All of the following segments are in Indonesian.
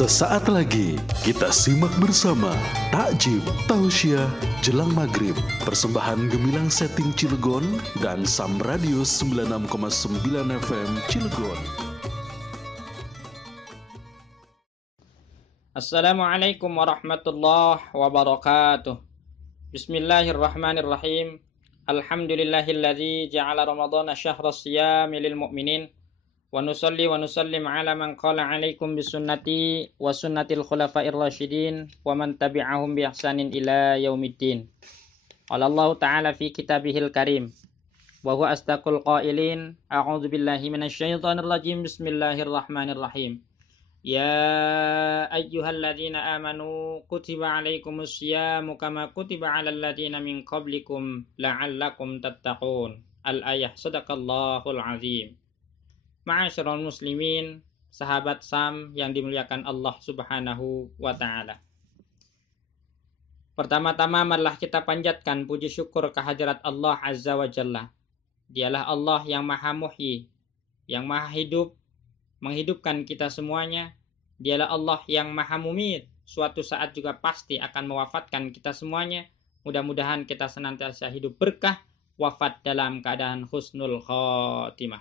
Sesaat lagi kita simak bersama Takjib Tausiah Jelang Maghrib, persembahan Gemilang Setting Cilegon dan Sam Radio 96,9 FM Cilegon. Assalamualaikum warahmatullahi wabarakatuh. Bismillahirrahmanirrahim. Alhamdulillahilladzi ja'ala ramadhana syahra siyami lil mu'minin. Wa nusalli wa nusallim ala man qala alaikum bisunnati wa sunnatil khulafa'ir rasyidin wa man tabi'ahum bi ihsanin ila yaumiddin. Qala Allah ta'ala fi kitabihil karim wa huwa asdaqul qailin. A'udzu billahi minasyaitonir rajim. Bismillahirrahmanirrahim. Ya ayyuhalladzina amanu kutiba alaikumus syiyamu kama kutiba alal ladzina min qablikum la'allakum tattaqun. Al-ayah. Shadaqallahul azim. Ma'asyiral muslimin, sahabat Sam yang dimuliakan Allah Subhanahu wa ta'ala. Pertama-tama marilah kita panjatkan puji syukur kehadirat Allah Azza wa Jalla. Dialah Allah yang maha muhyi, yang maha hidup, menghidupkan kita semuanya. Dialah Allah yang maha mumit, suatu saat juga pasti akan mewafatkan kita semuanya. Mudah-mudahan kita senantiasa hidup berkah, wafat dalam keadaan husnul khotimah.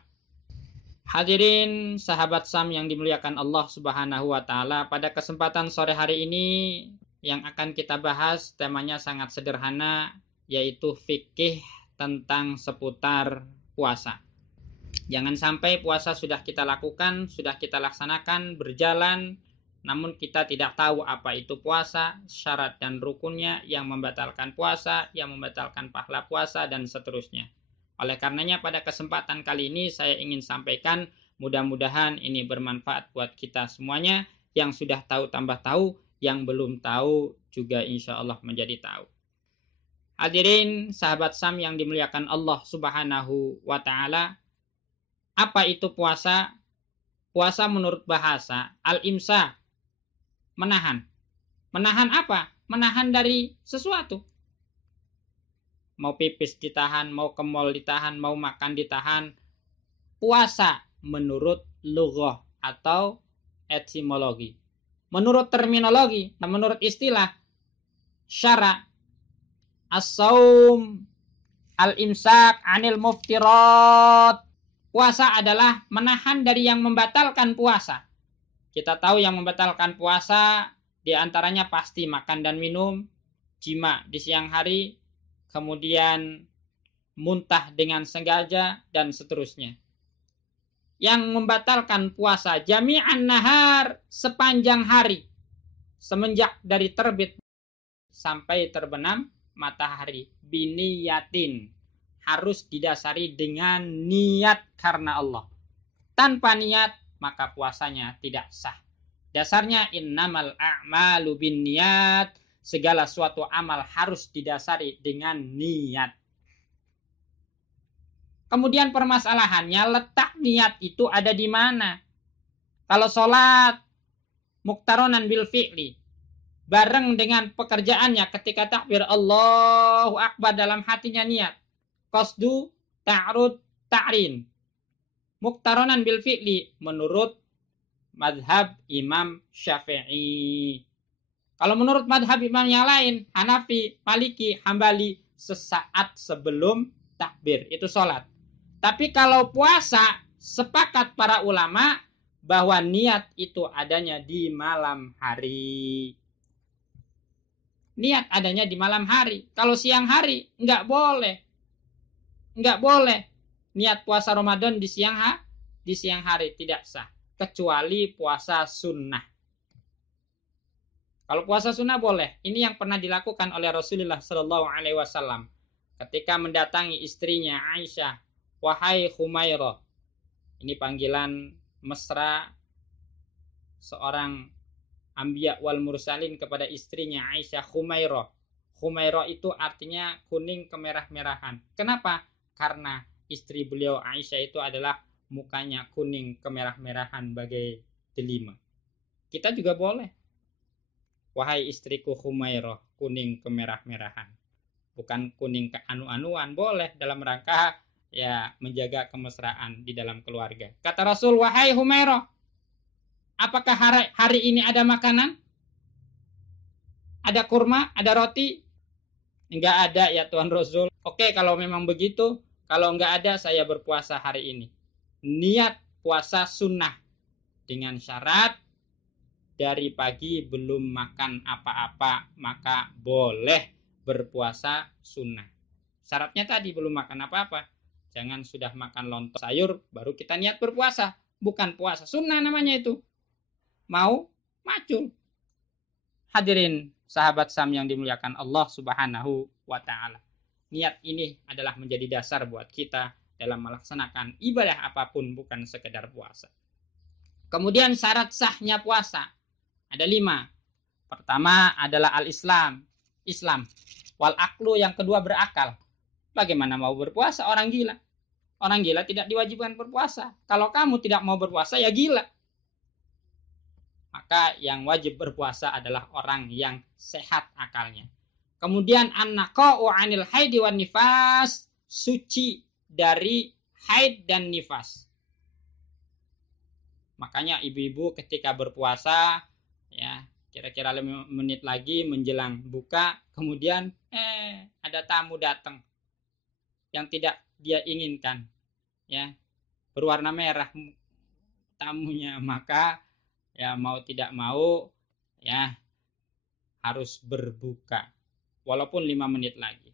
Hadirin sahabat Sam yang dimuliakan Allah Subhanahu wa ta'ala, pada kesempatan sore hari ini yang akan kita bahas temanya sangat sederhana, yaitu fikih tentang seputar puasa. Jangan sampai puasa sudah kita lakukan, sudah kita laksanakan, berjalan, namun kita tidak tahu apa itu puasa, syarat dan rukunnya, yang membatalkan puasa, yang membatalkan pahala puasa, dan seterusnya. Oleh karenanya pada kesempatan kali ini saya ingin sampaikan, mudah-mudahan ini bermanfaat buat kita semuanya. Yang sudah tahu tambah tahu, yang belum tahu juga insya Allah menjadi tahu. Hadirin sahabat Sam yang dimuliakan Allah Subhanahu wa ta'ala, apa itu puasa? Puasa menurut bahasa al-imsak, menahan. Menahan apa? Menahan dari sesuatu. Mau pipis ditahan, mau ke mall ditahan, mau makan ditahan. Puasa menurut lughah atau etimologi. Menurut terminologi, menurut istilah syara, as-saum, al-imsak anil muftirat. Puasa adalah menahan dari yang membatalkan puasa. Kita tahu yang membatalkan puasa diantaranya pasti makan dan minum, jima di siang hari, kemudian muntah dengan sengaja, dan seterusnya. Yang membatalkan puasa jami'an nahar, sepanjang hari, semenjak dari terbit sampai terbenam matahari, biniyatin, harus didasari dengan niat karena Allah. Tanpa niat maka puasanya tidak sah. Dasarnya innamal a'malu binniyat, segala suatu amal harus didasari dengan niat. Kemudian permasalahannya, letak niat itu ada di mana? Kalau sholat muktaronan bil fi'li, bareng dengan pekerjaannya, ketika takbir Allahu Akbar dalam hatinya niat, qasdu ta'rud ta'rin, muktaronan bil fi'li menurut madhab Imam Syafi'i. Kalau menurut madhab imam yang lain, Hanafi, Maliki, Hambali, sesaat sebelum takbir, itu sholat. Tapi kalau puasa, sepakat para ulama bahwa niat itu adanya di malam hari. Niat adanya di malam hari. Kalau siang hari, enggak boleh. Enggak boleh. Niat puasa Ramadan di siang hari tidak sah. Kecuali puasa sunnah. Kalau puasa sunnah boleh. Ini yang pernah dilakukan oleh Rasulullah SAW ketika mendatangi istrinya Aisyah, wahai Khumairah. Ini panggilan mesra seorang anbiya wal mursalin kepada istrinya Aisyah, Khumairah. Khumairah itu artinya kuning kemerah-merahan. Kenapa? Karena istri beliau Aisyah itu adalah mukanya kuning kemerah-merahan bagai delima. Kita juga boleh. Wahai istriku Khumairah, kuning kemerah-merahan. Bukan kuning keanu-anuan, boleh dalam rangka ya menjaga kemesraan di dalam keluarga. Kata Rasul, wahai Khumairah, Apakah hari ini ada makanan? Ada kurma? Ada roti? Enggak ada ya Tuhan Rasul. Oke, kalau memang begitu, kalau enggak ada, saya berpuasa hari ini. Niat puasa sunnah dengan syarat dari pagi belum makan apa-apa, maka boleh berpuasa sunnah. Syaratnya tadi belum makan apa-apa. Jangan sudah makan lontong sayur, baru kita niat berpuasa. Bukan puasa sunnah namanya itu. Mau macul. Hadirin sahabat Sam yang dimuliakan Allah Subhanahu wa Ta'ala. Niat ini adalah menjadi dasar buat kita dalam melaksanakan ibadah apapun, bukan sekedar puasa. Kemudian syarat sahnya puasa ada 5. Pertama adalah al-Islam. Islam. Wal aklu, yang kedua berakal. Bagaimana mau berpuasa orang gila? Orang gila tidak diwajibkan berpuasa. Kalau kamu tidak mau berpuasa, ya gila. Maka yang wajib berpuasa adalah orang yang sehat akalnya. Kemudian an-naqa'u 'anil haidi wan nifas, suci dari haid dan nifas. Makanya ibu-ibu ketika berpuasa, ya kira-kira 5 menit lagi menjelang buka, kemudian ada tamu datang yang tidak dia inginkan, ya berwarna merah tamunya, maka ya mau tidak mau ya harus berbuka walaupun 5 menit lagi.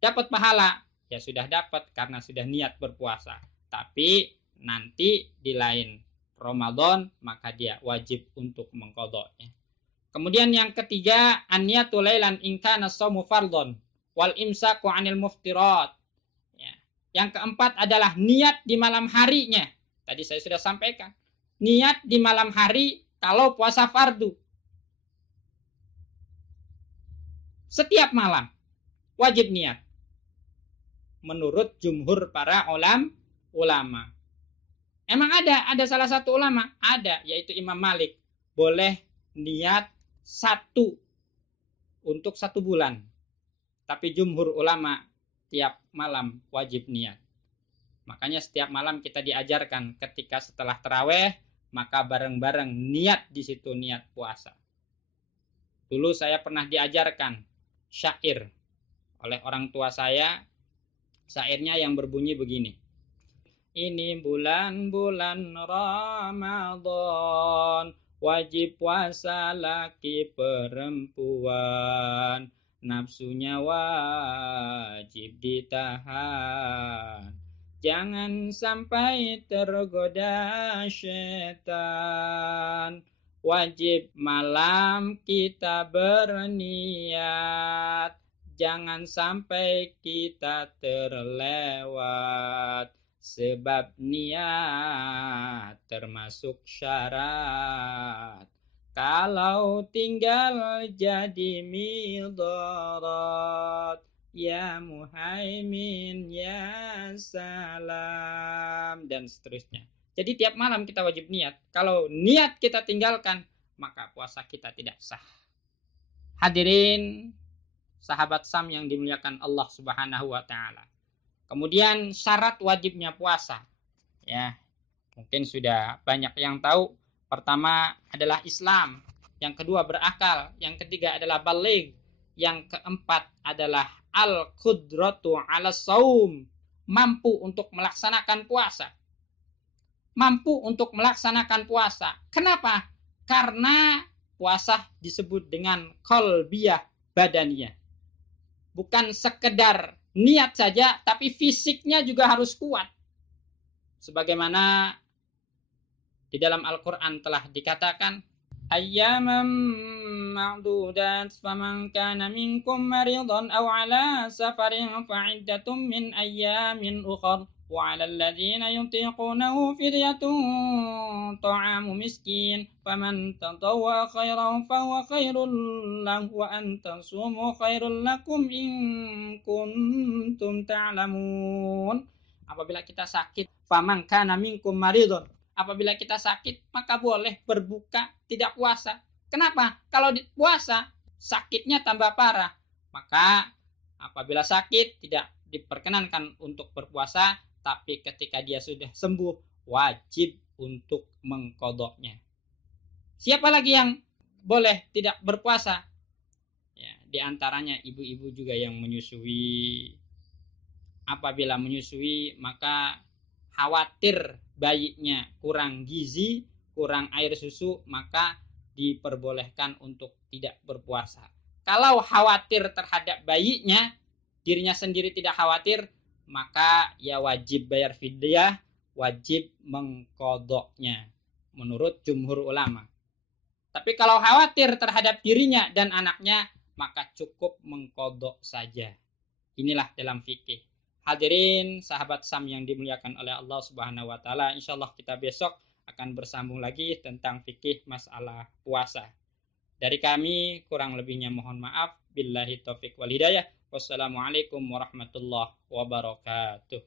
Dapat pahala, ya sudah dapat karena sudah niat berpuasa. Tapi nanti di lain Ramadan maka dia wajib untuk mengqadha'nya. Kemudian yang ketiga, an-niyatu lailan in kana shaumu fardhon wal imsaku 'anil muftirat. Ya. Yang keempat adalah niat di malam harinya. Tadi saya sudah sampaikan. Niat di malam hari kalau puasa fardu. Setiap malam wajib niat. Menurut jumhur para ulama. Emang ada salah satu ulama? Ada, yaitu Imam Malik. Boleh niat 1 untuk 1 bulan. Tapi jumhur ulama tiap malam wajib niat. Makanya setiap malam kita diajarkan ketika setelah tarawih, maka bareng-bareng niat di situ, niat puasa. Dulu saya pernah diajarkan syair oleh orang tua saya. Syairnya yang berbunyi begini. Ini bulan-bulan Ramadan, wajib puasa laki perempuan, nafsunya wajib ditahan, jangan sampai tergoda setan. Wajib malam kita berniat, jangan sampai kita terlewat. Sebab niat termasuk syarat, kalau tinggal jadi midarat. Ya Muhaimin ya salam, dan seterusnya. Jadi tiap malam kita wajib niat. Kalau niat kita tinggalkan, maka puasa kita tidak sah. Hadirin sahabat Sam yang dimuliakan Allah Subhanahu wa Ta'ala. Kemudian syarat wajibnya puasa, ya mungkin sudah banyak yang tahu. Pertama adalah Islam, yang kedua berakal, yang ketiga adalah baligh, yang keempat adalah al-qudratu 'ala shaum, mampu untuk melaksanakan puasa. Mampu untuk melaksanakan puasa. Kenapa? Karena puasa disebut dengan qalbiyah badaniyah. Bukan sekedar niat saja, tapi fisiknya juga harus kuat. Sebagaimana di dalam Al-Quran telah dikatakan, ayyaman ma'dudat faman kana minkum maridan aw ala safarin fa'iddatun min ayyamin ukhar wa 'alal ladzina yutiqunahu fidyatun ta'amu miskin faman tatawwa khairan fahuwa khairul lahu wa an tasumu khairul lakum in kuntum ta'lamun. Apabila kita sakit, faman kana minkum maridun, apabila kita sakit maka boleh berbuka, tidak puasa. Kenapa? Kalau puasa sakitnya tambah parah. Maka apabila sakit tidak diperkenankan untuk berpuasa, tapi ketika dia sudah sembuh wajib untuk mengqadha'nya. Siapa lagi yang boleh tidak berpuasa? Ya, di antaranya ibu-ibu juga yang menyusui. Apabila menyusui maka khawatir bayinya kurang gizi, kurang air susu, maka diperbolehkan untuk tidak berpuasa. Kalau khawatir terhadap bayinya, dirinya sendiri tidak khawatir, maka ya wajib bayar fidyah, wajib mengkodoknya menurut jumhur ulama. Tapi kalau khawatir terhadap dirinya dan anaknya, maka cukup mengkodok saja. Inilah dalam fikih. Hadirin sahabat SAM yang dimuliakan oleh Allah Subhanahu wa taala, insyaallah kita besok akan bersambung lagi tentang fikih masalah puasa. Dari kami kurang lebihnya mohon maaf. Billahi taufik wal hidayah. Wassalamualaikum warahmatullahi wabarakatuh.